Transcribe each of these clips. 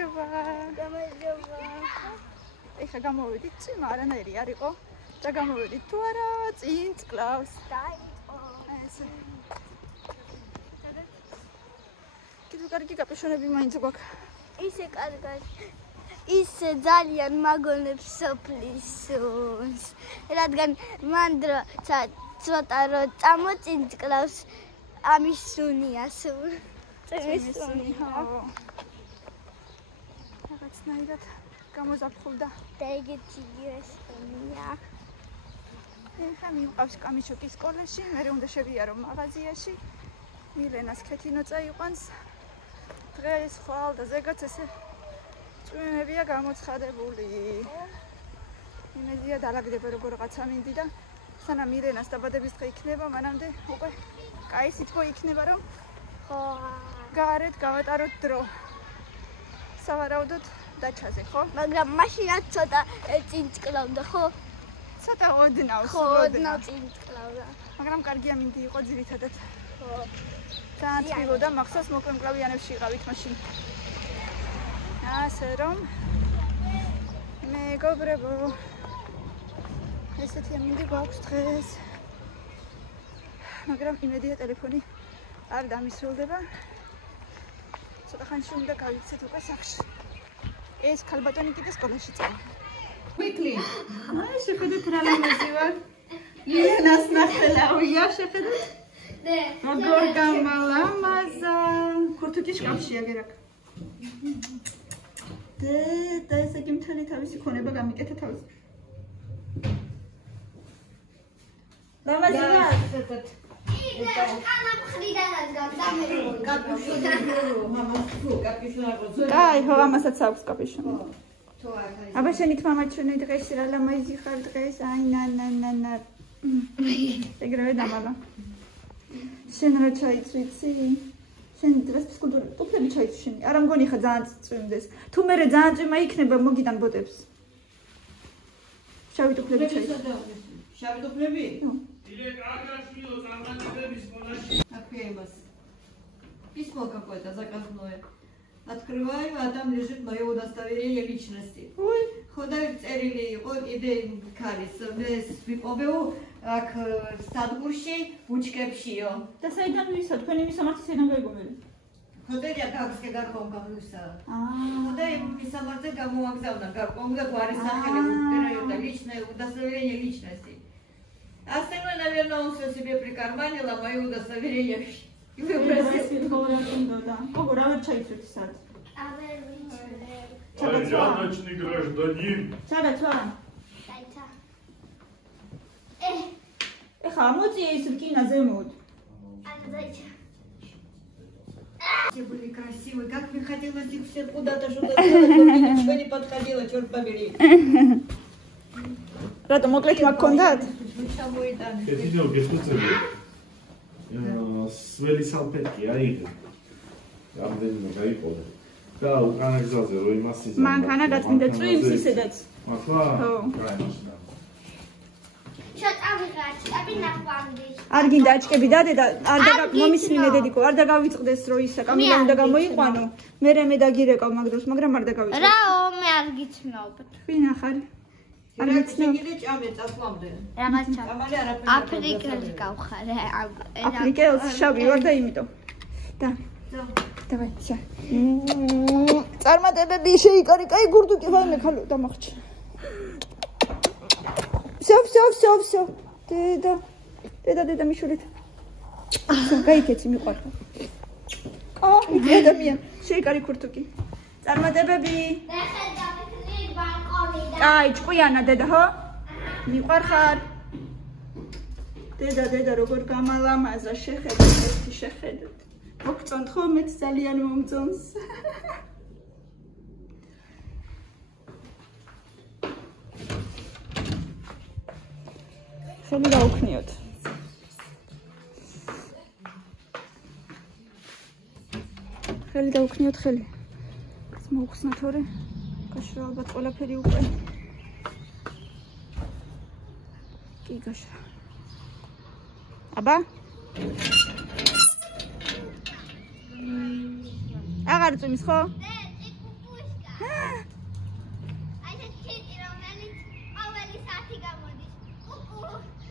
გამარჯობა. ეხლა გამოვიდით წვიმა არანაირი არ იყო და გამოვიდით თუ არა წინ წყლავს. ესე. კიდევ კარგი კაპუშონები მაინც გვაქვს. ისე კარგად. ისე ძალიან მაგონებს სოფლისს. რადგან მან ცოტა რო წამოწინ წყლავს ამის სუნია სულ. წემის სუნი ხო. რაღაცნაირად გამოზაფხულდა და ეგეთი ესონია. ეხლა მივყავს კამიშოკის სკოლაში, მე უნდა შევიარო მაღაზიაში. მილენას ქეთინო წაიყვანს. დღეს ხვალ და ზეგაც ესე წვიმებია გამოცხადებული. იმედია დალაგდება როგორღაცა მინდი და სანამ მილენას დაბადების დღე იქნება, მანამდე უკვე კაი სიტყვა იქნება რომ ხო გარეთ გავატაროთ დრო. სავარაუდოდ დაჩაზე, ხო? მაგრამ მაშინაც ცოტა წინ წყლავდა, ხო? ცოტა ოდნავს, ხო, ოდნავ წინ წყლავდა. მაგრამ კარგია მინდი იყო ძირითადად. ხო. ძალიან წვიმოდა, მახსოვს მოკლემკლავიანებში იყავით მაშინ. ასე რომ მეგობრებო, ესეთი ამინდი გვაქვს დღეს. მაგრამ იმედია ტელეფონი არ დამისრულდება. ცოტა ხანში უნდა გავიქცეთ უკვე სახში. ეს ქალბატონი კიდე სკოლაში წავა. Quickly. აი შეხედეთ რა ლამაზია. მილენას ნახელავია, შეხედეთ. როგორ გამალამაზა. ქურთუკი შკაფში აგერაკ. და ესე იგი მთელი თავისი ქონება გამიკეთა თავის. ლამაზია. კაი, ხო, ამასაც აქვს კაპიშონი. აბა შენით მამაჩუნე დღეს რა ლამაზი ხარ დღეს, აი ნანა. ეგრევე დამალა. შენ რა ჩაიცვიცი? შენ დღეს ფიზკულტურა ტუფლები ჩაიცვი შენი. არა მგონი ხა ძალიან წვიმდეს. თუ მე ძალიან წვიმა იქნება, მოგიდან ბოტებს. შავი ტუფლები ჩაიცვი. შავი ტუფლები? Ile kargașilor, zamănători scolăși. Открываем. Письмо какое-то заказное. Открываю, а там лежит мое удостоверение личности. Ой, ходаю წერილი იყო კიდე ქალის ეს ვიყვებეო აქ სადგურში ბუჩკებშიო. და საიდან ვისა თქვენი მისამართი საიდან გაიგონელი? ხოდერია გახსკე გარკვეულ გამოსა. აა, და იმ მისამართზე გამოაგზავნა გარკვეულ და გვარი სახელი периода личное удостоверение личности. Остальное, наверное, он все себе прикарманил, а мое удостоверение и выбросил. да. Ого, რა ვერ ჩაიცვით სად? Порядочный гражданин. Ჩაბეცვა. დაიცა. ეხა ამოწია ის რკინა ზემოთ. ანუ დაიცა. Все были красивые, как мне хотелось их всех куда-то что-то сделать, но мне ничего не подходило, черт побери. რატო მოკლედ მაგქონდათ? Քեթինო գեստուցები։ Sveli salpetki აიღე. რამდენიმე გაიყო. და უკანა გზაზე რო იმას იზამო. მანქანა დაწმინდა წვიმს ისედაც. მართლა? ხო. შატა ვიღაჭები ნახვამდი. არ გინდა აჭკები დადე და არ მომისმინე დედიკო, არ დაგავიწყდეს რო ისა კამილა უნდა გამოიყვანო. მე დაგირეკავ მაგ დროს, მაგრამ არ დაგავიწყე. რაო, მე არ გიცნობთ. ვინ ახარი? არ გიცნობ. გიდე ჭამე წასვლამდე. რაღაცა. ამალე არაფერი. აფრიკელი გავხარე. აფრიკელს შავი ვარ და იმიტომ. და. დავაი, შა. წარმატებები შეიკარიკაი გურდუკი ვაიმე ხალო დამახჩა. всё. დედა მიშურით. გაიქეცი მიყვარხა. იქ ადამიან შეიკარი ქურთუკი. წარმატებები. აი, ჭკვიანა დედა, ხო? მიყვარხარ. დედა როგორ გამალამაზა შეხედეთ, ერთი შეხედეთ. მოგწონთ ხო? მეც ძალიან მომწონს. ხელი გაუქნიოთ. ხელი დაუქნიოთ ხელი. ეს მოუხსნა თორე. გაშრა ალბათ ყველაფერი უკვე. კი გაშრა. აბა? აღარ წვიმის ხო?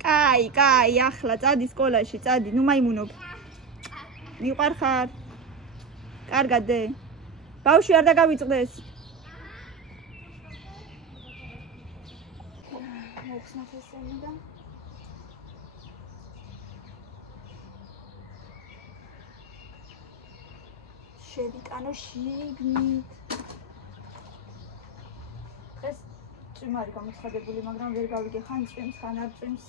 კაი, ახლა წადი სკოლაში, წადი, ნუ მაიმუნობ. მიყვარ ხარ? კარგად დე. ბავშვი არ დაგავიწყდეს. მოხსნათ ესენი და შევიტანო შიგნით. დღეს წვიმარი გამოცხადებული, მაგრამ ვერ გავიგე ხან წვიმს, ხან არ წვიმს.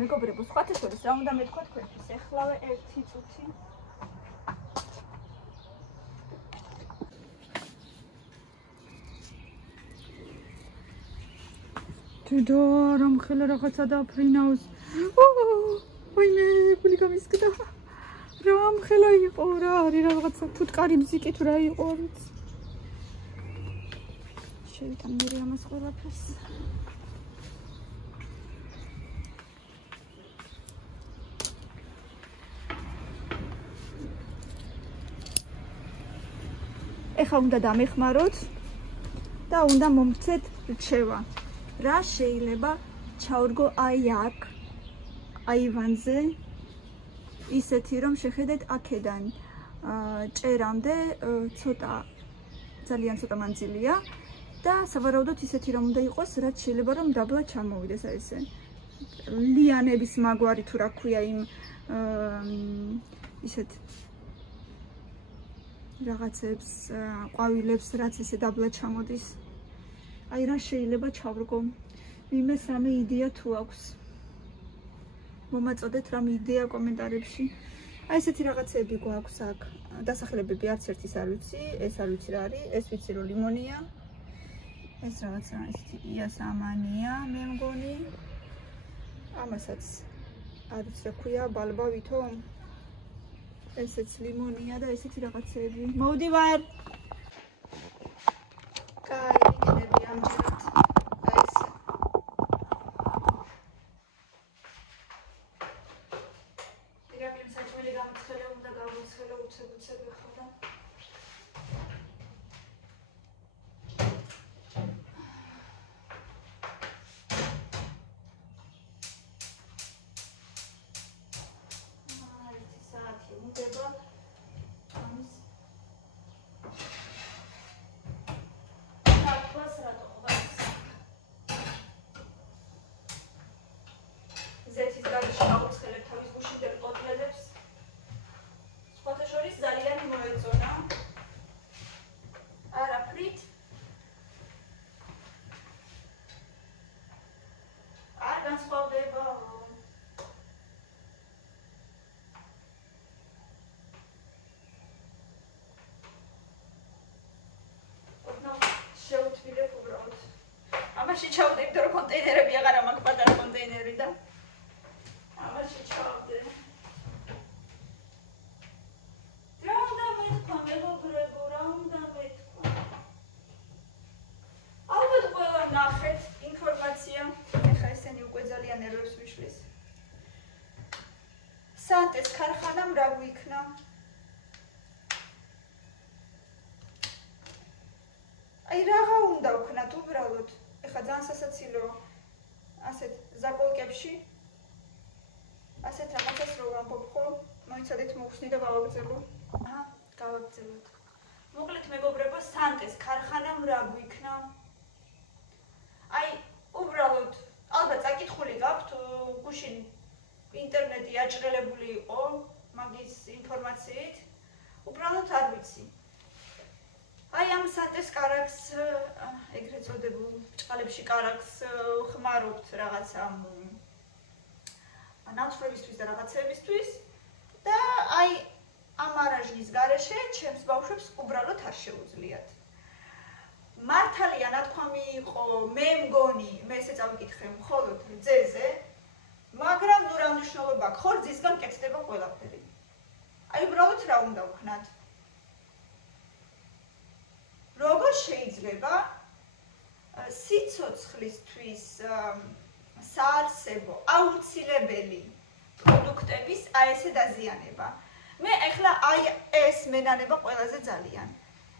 მეგობრებო, სხვათა შორის რა უნდა მეთქვა თქვენთვის? ეხლავე 1 წუთი. თუნდო რომ ხელა რაღაცა დაფრინავს. ვაიმე, გული გამისკდა. რომ ხელა იყო რა, არის რაღაცა თუთკარი ბზიკი თუ რა იყო არც. შევიტან მე ამას ყველაფერს. ეხლა უნდა დამეხმაროთ და უნდა მომცეთ რჩევა. რა შეიძლება ჩავრგო აი აქ, აივანზე, ისეთი რომ შეხედეთ აქედან ჭერამდე ძალიან ცოტა მანძილია და სავარაუდოდ ისეთი რომ უნდა იყოს, რაც შეიძლება რომ დაბლა ჩამოვიდეს აი ესე. ლიანების მაგვარი თუ რა ქვია იმ ისეთ რაღაცებს, ყვავილებს, რაც ესე დაბლა ჩამოდის. აი რა შეიძლება ჩავრგო. ვინმე სამი იდეა თუ აქვს. მომაწოდეთ რამე იდეა კომენტარებში. აი ესეთი რაღაცები გვაქვს აქ. დასახელებები არც ერთის არ ვიცი, ეს არ ვიცი რა არის, ეს ვიცი რომ ლიმონია. ეს რაღაცა ისეთი იასამანია, მე მგონი. ამასაც არ ვიცი რა ქვია, ბალბავითო. ესეც ლიმონია და ესეთი რაღაცები. მოვდივარ. კაი, იქნები ამჯერად. აი ესე. ირაკლიმ საჭმელი გამოცხელე უნდა გავუცხელო უცებ ხოდა. ზეთის გარეშე გავუცხელებ თავის გუშინდელ კოტლეტებს. სხვათა შორის ძალიან მოეწონა. არაფრით. არ განსხვავდება. შევთვლიდებ უბრალოდ. ამაში ჩავდებ, რომ კონტეინერები აღარა მაქვს, პატარა კონტეინერი და ამაში ჩავდე. რა უნდა მეთქვა, მეგობრებო, რა უნდა მეთქვა? ალბათ ყველა ნახეთ ინფორმაცია. ეხლა ესენი უკვე ძალიან ნერვებს ვიშლის. სანტეს ქარხანამ რა გვიქნა? აი რაღა უნდა ვქნათ უბრალოდ. ეხლა ძალიან სასაცილო ასეთ ზაკოლკებში. ასეთ რაღაცას რო ვამბობ ხო? მოიცადეთ მოვხსნი და გავაგრძელო. გავაგრძელოთ. მოკლედ მეგობრებო, სანტეს ქარხანამ რა გვიქნა? აი უბრალოდ ალბათ წაკითხული გაქვთ გუშინ ინტერნეტი აჭრელებული იყო მაგის ინფორმაციით. უბრალოდ არ ვიცი. აი ამ სანტეს კარაქს, ეგრეთ წოდებულ ჭყალებში კარაქს ხმარობთ რაღაცა ნაცვლებისთვის და რაღაცებისთვის და აი ამ არაჟის გარეშე ჩემს ბავშვებს უბრალოდ არ შეუძლიათ. მართალია ნათქვამი იყო, მე მგონი, მე ესე წავიკითხე მხოლოდ რძეზე, მაგრამ ნუ რა მნიშვნელობა აქვს, ხორცისგან კეთდება ყველაფერი. აი უბრალოდ რა უნდა ვქნათ? როგორ შეიძლება სიცოცხლისთვის საარსებო აუცილებელი პროდუქტების აი ესე დაზიანება? მე ეხლა აი ეს მენანება ყველაზე ძალიან.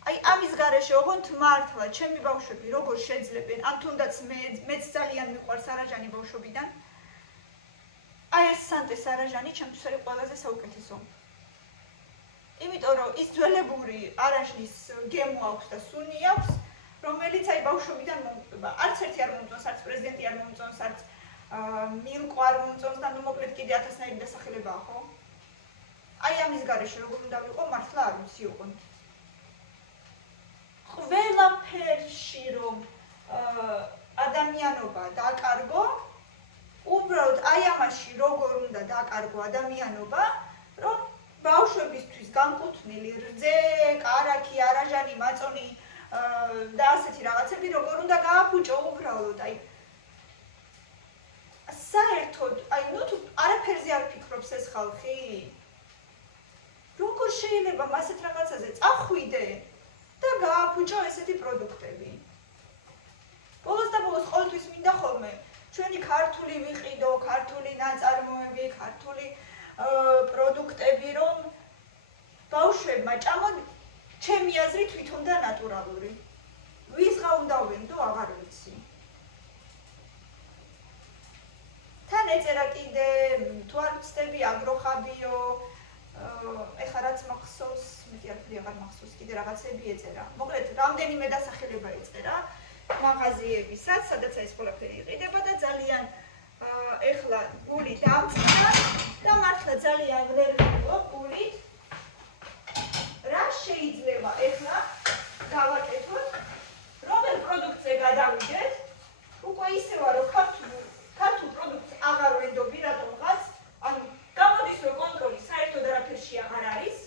აი ამის გარეშე ოღონდ მართლა ჩემი ბავშვები როგორ შეძლებენ ან თუნდაც მეც ძალიან მიყვარს არაჟანი ბავშვობიდან აი ეს სანტე სარაჟანი ჩემთვის არის ყველაზე საუკეთესო იმიტომ რომ ის ძველებური არაჟნის გემო აქვს და სუნი აქვს რომელიც აი ბავშვობიდან მომწვება არც ერთი არ მომწონს არც პრეზიდენტი არ მომწონს არც მილკო არ მომწონს და ნუ მოკლედ კიდე 1000-ნაირი დასახელებაა ხო აი ამის გარეშე როგორ უნდა ვიყო მართლა არ ვიცი ოღონდ ყველაფერში რომ ადამიანობა დაკარგო უბრალოდ აი ამაში როგორ უნდა დაკარგო ადამიანობა რომ ბავშვებისთვის განკუთვნილი რძე, კარაქი, არაჟანი, მაწონი და ასეთი რაღაცები როგორ უნდა გააფუჭო უბრალოდ აი საერთოდ აი ნუ თუ არაფერზე არ ფიქრობს ეს ხალხი როგორ შეიძლება ასეთ რაღაცაზე წახვიდე და გააფუჭო ესეთი პროდუქტები ბოლოს და ბოლოს ყოველთვის მინდა ხოლმე ჩვენი ქართული ვიყიდო, ქართული ნაწარმოები, ქართული პროდუქტები რომ ბავშვებმა ჭამონ ჩემი აზრით თვითონ და ნატურალური. ვისღა უნდა ვენდო აღარ ვიცი. თან ეწერა კიდე თუ არ ვცდები აგროხაბიო ეხლა რაც მახსოვს, მეტი არაფერი აღარ მახსოვს, კიდე რაღაცები ეწერა. მოკლედ რამდენიმე დასახელება ეწერა მაღაზიებისაც, სადაც ეს ყველაფერი იყიდება და ძალიან ეხლა გული დამწყდა და მართლა ძალიან ვლერდება გულით რა შეიძლება ეხლა გავაკეთოთ რომელ პროდუქტზე გადავიდეთ უკვე ისევა რომ ქართულ პროდუქტს აღარ ვენდობი რატომღაც ანუ გამოდის რომ კონტროლი საერთოდ არაფერში აღარ არის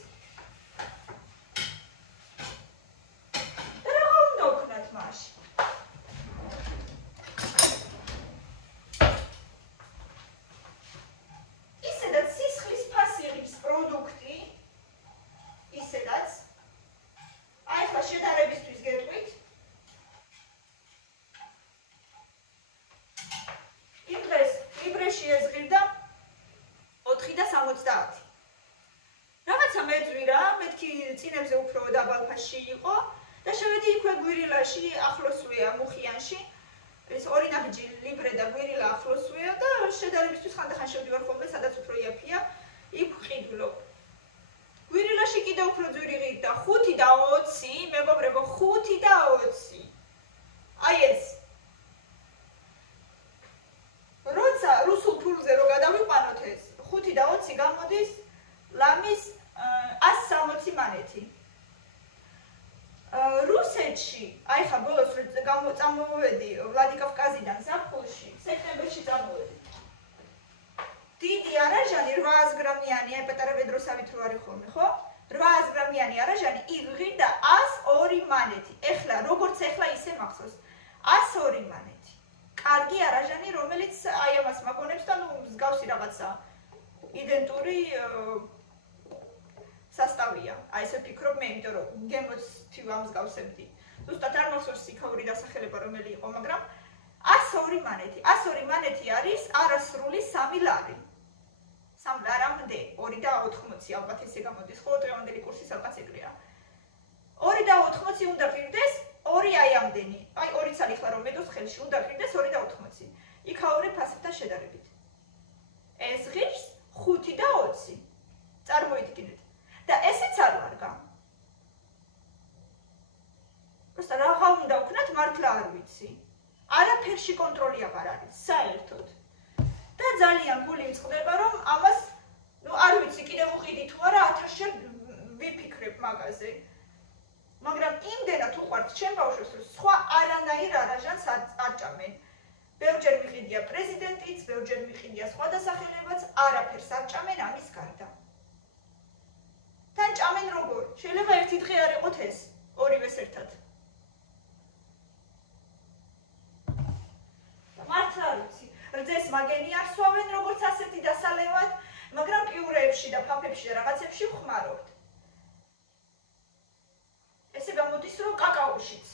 და რა უნდა ვქნათ მაშინ ისედაც სისხლის ფასიღის პროდუქტი ისედაც აი ახლა შედარებისთვის გეტყვით იმ დღეს ლიბრეში ეზღირდა 4.70 რაღაცა მეძვი რა მეთქი წინებზე უფრო დაბალ ფასში იყო და შევედი იქვე გვირილაში ახლოსვეა მუხიანში ეს ორი ნაბიჯი ლიბრე და გვირილა ახლოსვეა და შედარებისთვის ხანდახან შევდივარ ხოლმე სადაც უფრო იაფია იქ ვყიდულობ გვირილაში კიდე უფრო ძვირი ღირდა 5 და 20 მეგობრებო 5 და 20 აი ეს როცა რუსულ ფულზე რო გადავიყვანოთ ეს 5 და 20 გამოდის ლამის 160 მანეთი რუსეთში აი ხა ბოლოს წამოვედი ვლადიკავკაზიდან ზაფხულში სექტემბერში წამოვედი დიდი არაჟანი 800 გრამიანი აი პატარა ვედროსავით რო არის ხოლმე ხო 800 გრამიანი არაჟანი იღრიდა 102 მანეთი ეხლა როგორც ეხლა ისე მახსოვს 102 მანეთი კარგი არაჟანი რომელიც აი ამას მაგონებს და ნუ მსგავსი რაღაცა იდენტური სასტავია. აი ესე ვფიქრობ მე, იმიტომ რომ გემოც თივამსგავსებდი. ზუსტად არ მახსოვს იქაური დასახელება რომელი იყო, მაგრამ 102 მანეთი. 102 მანეთი არის არასრული 3 ლარი. 3 ლარამდე 2.80 ალბათ ესე გამოდის. ხო, დღევანდელი კურსი სადღაც ეგრეა. 2.80 უნდა ღირდეს 2 აი ამდენი. აი 2 ცალი ხლა რომ მედოს ხელში უნდა ღირდეს 2.80. იქაური ფასებთან შედარებით. ეს ღირს 5 და 20. წარმოიდგინეთ. და ესეც არ ვარგა. просто რა უნდა ვქნათ მართლა არ ვიცი. არაფერში კონტროლი აღარ არის საერთოდ. და ძალიან გული მწყდება რომ ამას ნუ არ ვიცი კიდე ვუყიდი თუ არა 1000-შერ ვიფიქრებ მაგაზე. მაგრამ იმდენად უყვართ ჩემ ბავშვებს რომ სხვა არანაირ არაჟანს არ ჭამენ. ბევრჯერ მიყიდია პრეზიდენტიც, ბევრჯერ მიყიდია სხვა დასახელებაც, არაფერს არ ჭამენ ამის გარდა. თან ჭამენ როგორ? შეიძლება ერთი დღე არ იყოთ ეს, ორივეს ერთად. და მართლა არ ვიცი, რძეს მაგენი არ სვავენ როგორც ასეთი დასალევად, მაგრამ პიურეებში და ფაფებში და რაღაცებში ვხმარობთ. ესე გამოდის რომ კაკაოშიც.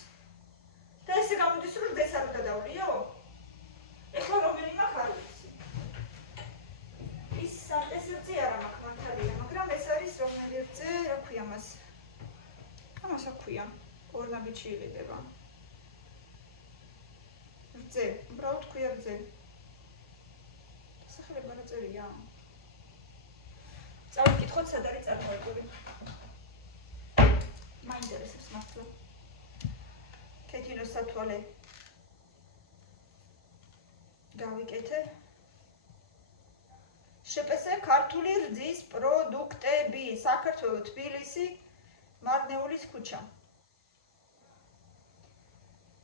და ესე გამოდის რომ რძეს არ უნდა დავლიო? ეხლა რომელი მაქვს არ ვიცი. ის სანტესებზე არა მაქვს მართალია, მაგრამ ეს არის რომელი რძე, რა ქვია მას? ამას აქვს ქვია. ორნამენტში იყიდება. რძე, უბრალოდ ქვია რძე. სახელება რა წერია? წავიკითხოთ, სად არის წარმოებული. მაინტერესებს მართლა. კეთინოს სათვალე. გავიკეთე. შპს ქართული რძის პროდუქტები, საქართველოს თბილისი, მარნეულის ქუჩა.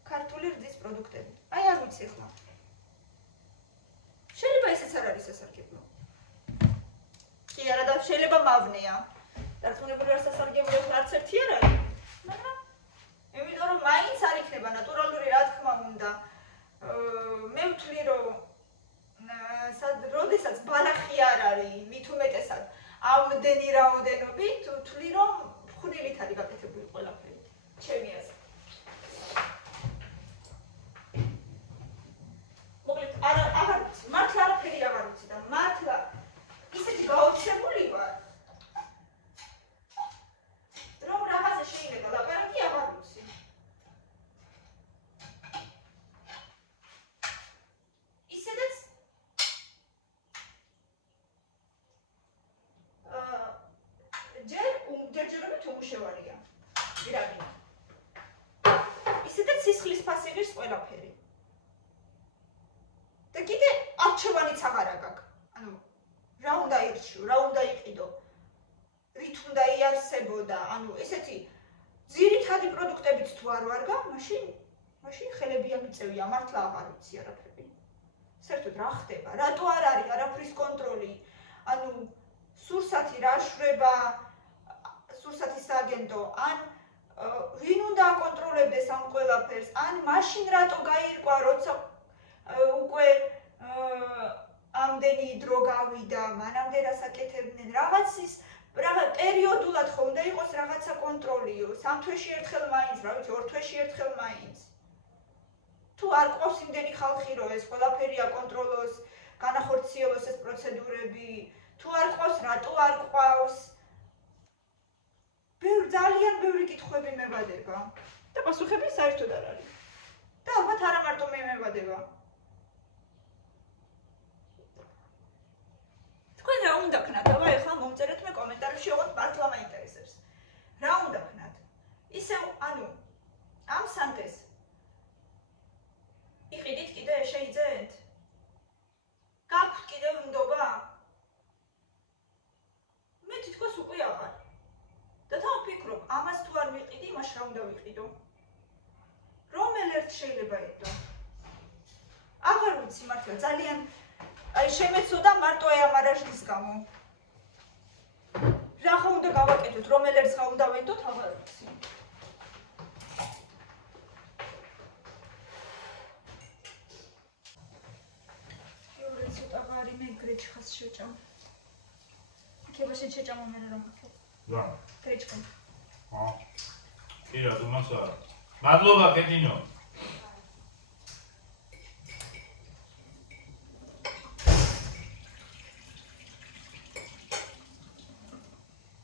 ქართული რძის პროდუქტები. აი არ ვიცი ხლა. შეიძლება ესეც არ არის სასარგებლო. კი არა და შეიძლება მავნეა. დარწმუნებული ვარ სასარგებლო არც ერთი არ არის. მაგრამ იმიტომ რომ მაინც არ იქნება ნატურალური რა თქმა უნდა. მე ვთვლი რომ როდესაც ბალახი არ არის, მით უმეტესად ამდენი რაოდენობით, ვთვლი რომ ხვნილით არის გაკეთებული ყველაფერი. ჩემი აზრით. მოკლედ აღარ ვიცი, მართლა არაფერი აღარ ვიცი და მართლა ისეთი გაოცებული ვარ. რომ რაღაცა შეიძლება ლაპარაკი აღარ ვიცი. ისედაც ჯერჯერობით უმუშევარია. ვირაგინა. ისედაც სისხლის ფასი ღირს ყველაფერი. და კიდე არჩევანიც აღარ აქვს. ანუ რა უნდა ირჩიო, რა უნდა იყიდო, რით უნდა იარსებოდა, ანუ ესეთი ძირითადი პროდუქტებიც თუ არ ვარგა, მაშინ ხელები ამიწევია, მართლა აღარ ვიცი არაფერი. საერთოდ რა ხდება, რატო არ არის არაფრის კონტროლი, ანუ სურსათი რა შვება, სურსათის აგენტო, ან ვინ უნდა აკონტროლებდეს ამ ყველაფერს, ან მაშინ რატო გაირკვა, როცა უკვე ამდენი დრო გავიდა, მანამდე რას აკეთებდნენ, რაღაც პერიოდულად ხო უნდა იყოს რაღაცა კონტროლიო, 3 თვეში ერთხელ მაინც, რა ვიცი, 2 თვეში ერთხელ მაინც. თუ არ ყავს იმდენი ხალხი, რომ ეს ყველაფერი აკონტროლოს, განახორციელოს ეს პროცედურები, თუ არ ყავს, რატო არ ყავს? ძალიან ბევრი კითხვები მებადება და პასუხები საერთოდ არ არის. და ალბათ არა მარტო მე მებადება. თქვენ რა უნდა ქნათ? აბა ეხლა მომწერეთ მე კომენტარებში, ოღონდ მართლა მაინტერესებს. რა უნდა ქნათ? ისევ, ანუ ამ სანტეს იყიდით კიდე შეიძლება? გაქვთ კიდევ უნდობა? მე თითქოს უკვე აღარ. და თან ვფიქრობ, ამას თუ არ ვიყიდი, მაშ რა უნდა ვიყიდო? რომელ ერთ შეიძლება ედო? აღარ ვიცი მართლა, ძალიან აი შემეცოდა მარტო ამ არაშლის გამო. რა ხომ უნდა გავაკეთოთ, რომელ ერთს ხომ უნდა ვენდოთ, აღარ ვიცი. მეორე ცოტა ღარი მე გრეჩხას შეჭამ. იქებაში შეჭამო მე რომ აქ. რა? გრეჩხა. კი რა თუმცა. მადლობა კეთინო.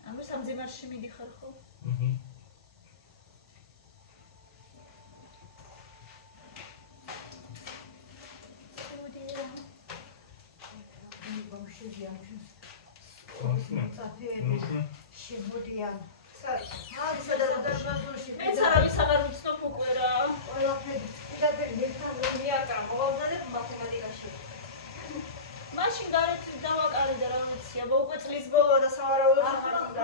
ანუ სამძიმარში მიდიხარ ხო? შემოდიან. მეც არავის აღარ ვიცნობ უკვე რა. ყველაფერი მიაკა, მოვალდანებ მათემატიკაში. მაშინ გარეთ დავაკარე და რა ვიცი, აბა უკვე წლის ბოლოა და სავარაუდოდ აღარ უნდა.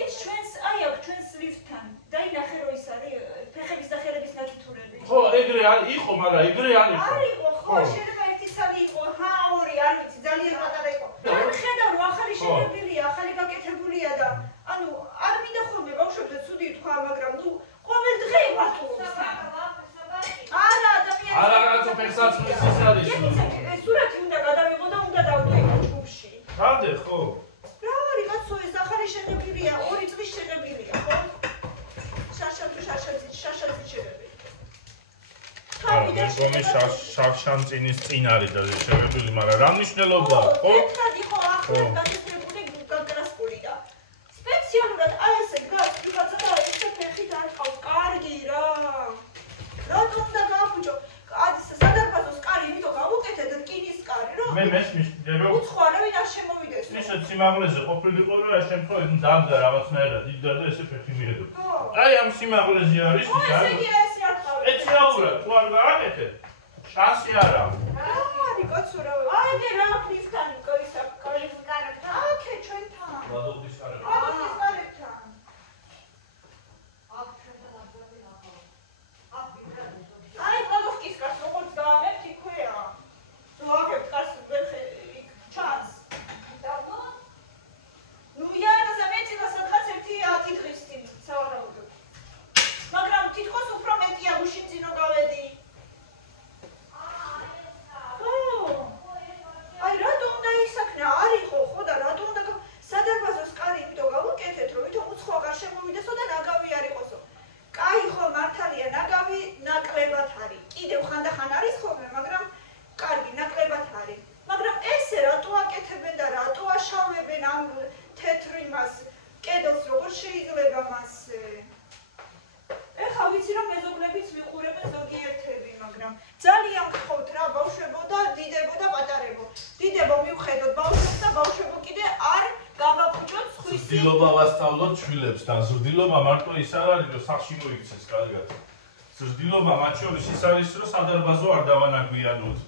ის ჩვენს, აი აქ ჩვენს ლიფტთან. დაინახე რომ ის არის ფეხების და ხელების ნაკითურები. ხო, ეგრე იყო, მაგრამ ეგრე არ იყო. არ იყო, ხო, შეიძლება ერთი სალი იყო, ორი, არ ვიცი, ძალიან პატარა იყო. არ ხედავ რომ ახალი შეგებილია, ახალი გაკეთებულია და ანუ არ მინდა ხოლმე ბავშვებზე ცუდი თქვა, მაგრამ ნუ ყოველ დღე ვატყობს. არა, ადამიანი. არა, რაღაცა ფერსაცმლის ის არის. სურათი უნდა გადავიღო და უნდა დავდეო ჯგუფში. გავდე, ხო? რა არის კაცო, ეს ახალი შეგებილია, 2 წლის შეგებილია, ხო? შაშაძე შეგებილია. მეგონი შავშანწინის წინ არის და შეგებილი, მაგრამ რა მნიშვნელობა აქვს, ხო? ერთად იყო ახლად გაკეთებული მესმის ჯერო. უცხო არავინ არ შემოვიდეს. ისე სიმაღლეზე ყოფილიყო რომ ეს შემთხვევით დაბდა რაღაცნაირად იდგა და ესე ფეხი მიედო. აი ამ სიმაღლეზე არის ის აი ესე არ ყავ. ეცაურა თუ არ გააკეთე შანსი არ აქვს. აი კაცურა. აი რა ფისკან კოისა კოლისკან. აკე ჩვენთან. ვადობის კარები. ვადობის კარებთან. აი კოლოსკის კაც როგორც დაამებთ იქვეა. ვაგებ კაც ჩანს. ნუ იარა ზამეცილა სადღაც 1-10 დღის წინ სავარაუდოდ. მაგრამ თითქოს უფრო მეტია გუშინ წინო გავედი. აი რატომ უნდა ისაქნა? არ იყო ხო და რატომ უნდა სადარბაზოს კარი იმიტომ გავუკეთეთ რომ ვითომ უცხო აღარ შემოვიდესო და ნაგავი არ იყოსო. კაი ხო მართალია ნაგავი ნაკლებად არის. კიდევ ხანდახან არის ხოლმე, მაგრამ კარგი ნაკლებად არის. მაგრამ ესე რატო აკეთებენ და რატო აშავებენ ამ თეთრ იმას კედელს როგორ შეიძლება მასე? ეხა ვიცი რომ მეზობლებიც მიყურებენ ზოგიერთები, მაგრამ ძალიან გხოთ რა ბავშვებო და დიდებო და პატარებო. დიდებო მივხედოთ ბავშვებს და ბავშვებო კიდე არ გამაფუჭოთ სხვისი. ზრდილობა ვასწავლოთ შვილებს და ზრდილობა მარტო ის არ არის რომ სახში მოიქცეს კარგად. ზრდილობა მათ შორის ის არის რომ სადარბაზო არ დავანაგვიანოთ.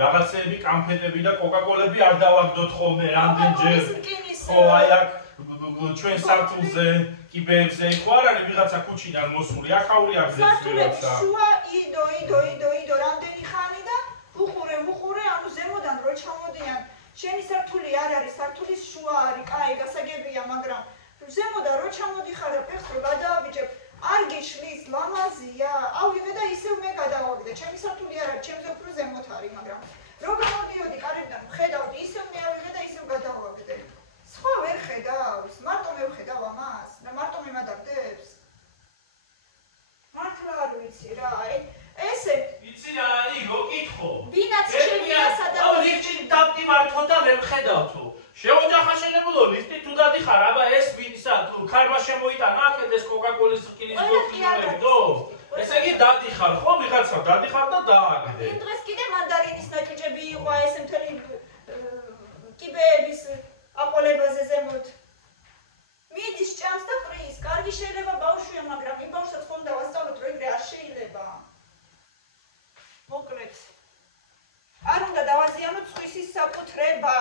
რაღაცეები კამფეტები და კოკაკოლები არ დავაგდოთ ხოლმე რამდენჯერ. ხო აი აქ ჩვენ სართულზე კიბეებზე ხო არ არის ვიღაცა ქუჩიდან მოსული ახაური არ ძებს ვიღაცა. შუა იდო რამდენი ხანი და უყურე ანუ ზემოდან რო ჩამოდიან შენი სართული არ არის სართულის შუა არის კაი გასაგებია მაგრამ ზემოდან რო ჩამოდიხარ და ფეხს რო გადააბიჭებ არ გიშლის ლამაზია ავიღე და ისევ მე გადავაგდე ჩემი სართული არ არის ჩემზე უფრო ზემოთ არის მაგრამ რო გამოდიოდი კარებიდან ხედავდი ისევ მე ავიღე და ისევ გადავაგდე სხვა ვერ ხედავს მარტო მე ვხედავ ამას და მარტო მიმადაგდებს მართლა არ ვიცი რა აი ესე იცი რა იგო კითხო ვინაც შემია სადაც აუ ლიფტი დავდივართო და ვერ ვხედავ თუ შეოჯახაშენებულო ლიფტი თუ დადიხარ აბა ეს ვინსა თუ ქარმა შემოიტანა აქეთ ეს კოკაკოლის რკინის ბოთლები ესე იგი დადიხარ ხო ვიღაცა დადიხარ და დააგდე იმ დღეს კიდე მანდარინის ნაჭუჭები იყო ეს მთელი კიბეების აყოლებაზე ზემოთ მიდის ჭამს და პრის კარგი შეიძლება ბავშვია მაგრამ იმ ბავშვსაც ხომ დავასწავლოთ რომ ეგრე არ შეიძლება მოკლედ არ უნდა დავაზიანოთ სხვისის საკუთრება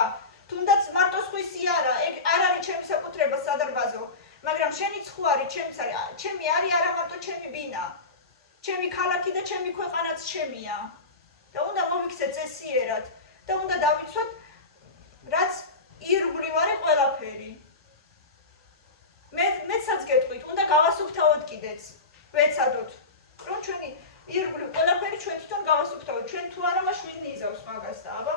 თუნდაც მარტო სხვისი არა ეგ არ არის ჩემი საკუთრება სადარბაზო მაგრამ შენიც ხო არის ჩემიც არის ჩემი არის არა მარტო ჩემი ბინა ჩემი ქალაქი და ჩემი ქვეყანაც ჩემია და უნდა მოვიქცეთ წესიერად და უნდა დავიცვათ რაც ირგვლივ არის ყველაფერი მეცაც გეტყვით უნდა გავასუფთავოთ კიდეც ვეცადოთ რომ ჩვენი ირგვლივ ყველაფერი ჩვენ თვითონ გავასუფთავოთ ჩვენ თუ არა მაშვილი იზავს მაგას და აბა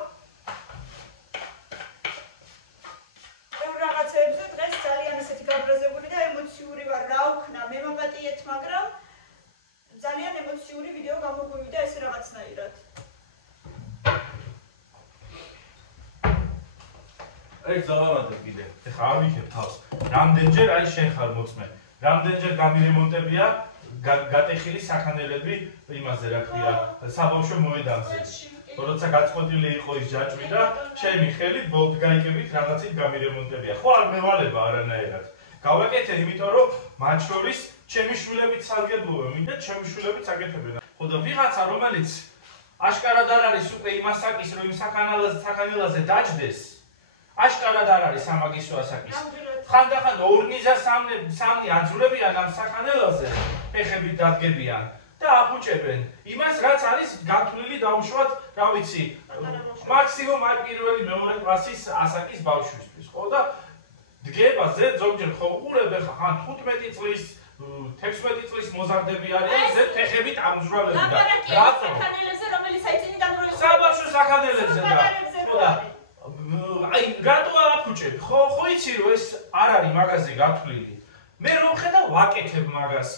რაღაცებზე დღეს ძალიან ესეთი გაბრაზებული და ემოციური ვარ რა ვქნა მე მოგატიეთ მაგრამ ძალიან ემოციური ვიდეო გამოგვივიდა ეს რაღაცნაირად აი ზავარადე კიდე ეხა ავიხებ თავს რამდენჯერ აი შენ ხარ მოწმე რამდენჯერ გამირემონტებია გატეხილი საქანელები იმაზე რა ქვია საბავშვო მოედანზე როცა გაწყვეტილი იყო ის ჯაჭვი და ჩემი ხელით ბოლტგაიკებით რაღაცით გამირემონტებია ხო არ მევალება არანაირად გავაკეთე იმიტომ რომ მათ შორის ჩემი შვილებიც სარგებლობენ და ჩემი შვილებიც აკეთებენ ხო და ვიღაცა რომელიც აშკარად არ არის უკვე იმასაკის რომ იმ საქანელაზე დაჯდეს აშკარად არ არის სამაგისო ასაკის ხანდახან 2-3 აძულებიან ამ საქანელაზე ფეხებით დადგებიან და აფუჭებენ იმას რაც არის გათვლილი დაუშვათ რა ვიცი მაქსიმუმ აი პირველი მეორე კლასის ასაკის ბავშვისთვის ხო და დგება ზოგჯერ ხო უყურებ ხან 15 წლის 16 წლის მოზარდები არიან ზე ფეხებით ამძვრალები და რატო საქანელებზე რომელიც აი წინიდან რო იყო საბავშვო საქანელებზე და ხო და აი რატო აფუჭებ ხო იცი რომ ეს არ არის მაგაზე გათვლილი მე რომ ხედავ ვაკეთებ მაგას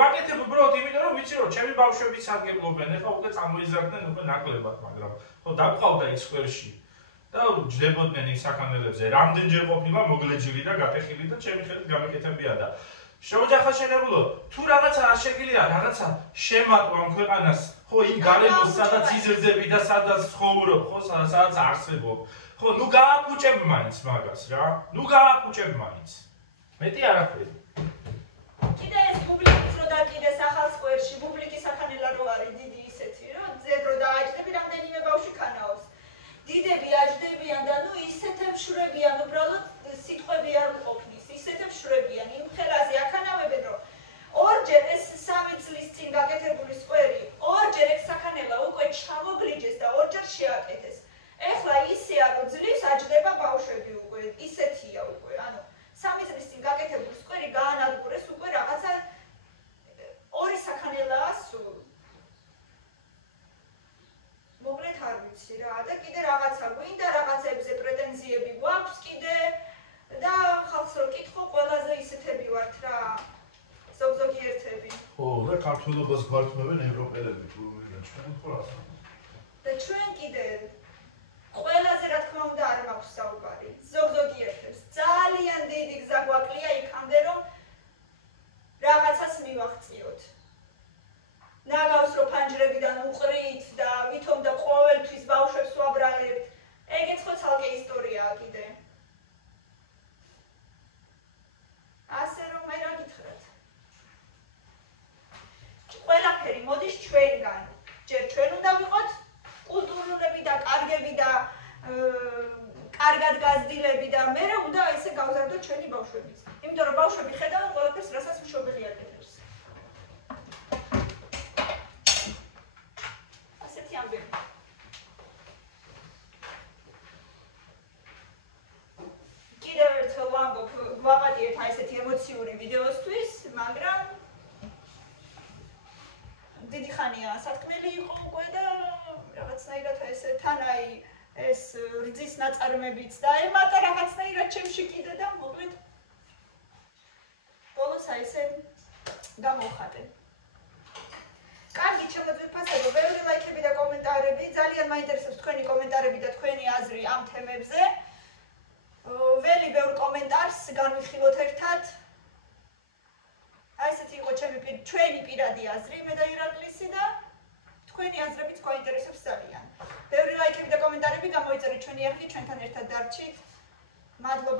ვაკეთებ უბრალოდ იმიტომ რომ ვიცი რომ ჩემი ბავშვებიც სარგებლობენ ეხლა უკვე წამოიზარდნენ უკვე ნაკლებად მაგრამ ხო დაყავდა ის სკვერში და ჯდებოდნენ იმ საქანელებზე რამდენჯერ ყოფილა მოგლეჯილი და გატეხილი და ჩემი ხელით გამეკეთებია და შეოჯახაშენებულო თუ რაღაცა არ შეგიძლია რაღაცა შემატო ამ ქვეყანას ხო, იმ გარემოს სადაც იზრდები და სადაც ცხოვრობ, ხო, სადაც არსებობ. ხო, ნუ გააკუჭებ მაინც მაგას რა. ნუ გააკუჭებ მაინც. მეტი არაფერი. კიდე ეს პუბლიკის რო დაკიდეს ახალ სკვერში, პუბლიკის ახანელა რო არის დიდი ისეთი, რომ ძებ რო დააჯდები, რამდენიმე ბავშვი ქანაობს. დიდები აჯდებიან და ნუ ისეთებ შვრებიან, უბრალოდ სიტყვები არ ყოფნის, ისეთებ შვრებიან, იმ ხელაზე აქანავებენ, რომ ორჯერ ეს 3 წლის წინ გაკეთებული სკვერი, ორჯერ ეგ საქანელა უკვე ჩამოგლიჯეს და ორჯერ შეაკეთეს. ეხლა ისეა, რომ ძლივს აჯდება ბავშვები უკვე, ისეთია უკვე, ანუ 3 წლის წინ გაკეთებული სკვერი გაანადგურეს უკვე რაღაცა 2 საქანელაა სულ. მოკლედ არ ვიცი რა და კიდე რაღაცა გვინდა, რაღაცებზე პრეტენზიები გვაქვს კიდე და ხალხს რო კითხო, ყველაზე ისეთები ვართ რა. ზოგიერთები. ხო, და ქართულობას გვართმევენ ევროპელები, ჩვენ ხო რასა. და ჩვენ კიდე ყველაზე რა თქმა უნდა არ მაქვს საუბარი. ზოგიერთებს ძალიან დიდი გზა გვაკლია იქამდე რომ რაღაცას მივაღწიოთ. ნაგავს რო ფანჯრებიდან უყრით და ვითომ და ყოველთვის ბავშვებს ვაბრალებთ. ეგეც ხო ცალკე ისტორიაა კიდე. ასე რომ მე რა გითხრათ. ყველაფერი მოდის ჩვენგან. ჯერ ჩვენ უნდა ვიყოთ კულტურულები და კარგები და კარგად გაზრდილები და მე უნდა ესე გავზარდოთ ჩვენი ბავშვებიც. იმიტომ რომ ბავშვები ხედავენ ყველაფერს, რასაც მშობელი აკეთებს. ასეთი ამბები. კიდევ ერთხელ ვამბობ, გვაპატიეთ აი ესეთი ემოციური ვიდეოსთვის, მაგრამ დიდი ხანია სათქმელი იყო უკვე და რაღაცნაირად ესე თან აი ეს რძის ნაწარმებიც დაემატა რაღაცნაირად ჩემში კიდე და მოკლედ ბოლოს აი ესე გამოვხატე. კარგი, ჩემო ძვირფასებო, ბევრი ლაიქები და კომენტარები, ძალიან მაინტერესებს თქვენი კომენტარები და თქვენი აზრი ამ თემებზე. ველი ბევრ კომენტარს განვიხილოთ ერთად. აი ესეთი იყო ჩვენი პირადი აზრი მე და ირაკლისი და თქვენი აზრებიც გვაინტერესებს ძალიან. ბევრი ლაიქები და კომენტარები გამოიწერეთ ჩვენი ახლა ჩვენთან ერთად დარჩით. მადლობა